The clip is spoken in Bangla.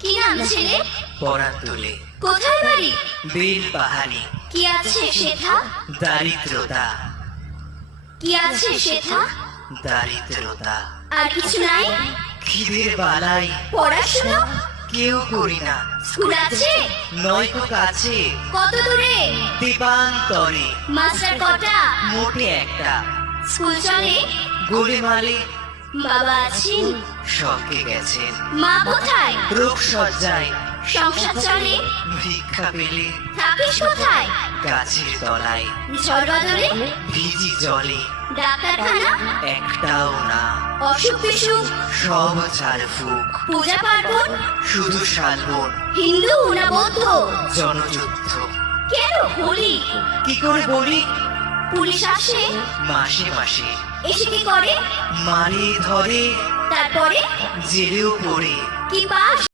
কি নাম ছেলে? পরাণ তোলে। কোথায় বাড়ি? বেল পাহাড়ি। কি আছে সেথা? দারিদ্রতা। কি আছে সেথা? দারিদ্রতা। আর কিছু নাই? খিদের বালাই পড়াশোনা? কেউ করি না। স্কুল আছে? নয়তো কাছে। কত দূরে? দেবান্তরে। মাস্টার কটা? মোটে একটা। স্কুল চলে? গোলেমালে। বাবা আছেন? শখে গেছেন। মা কোথায়? রোগ সজ্জায়। সংসার চলে? ভিক্ষা পেলে। থাকিস কোথায়? গাছের তলায়। ঝড় বাদলে? ভিজি জলে। ডাক্তারখানা? একটাও না। অসুখ বিসুখ? সব ঝাড়ফুঁক। পূজা পার্বণ? শুধু শালবন। হিন্দু না বৌদ্ধ? জনযুদ্ধ। কেন হোলি? কি করে বলি? পুলিশ আসে? মাসে মাসে। এসে কি করে? মারে ধরে। তারপরে? জেলেও পড়ে। কি পাস?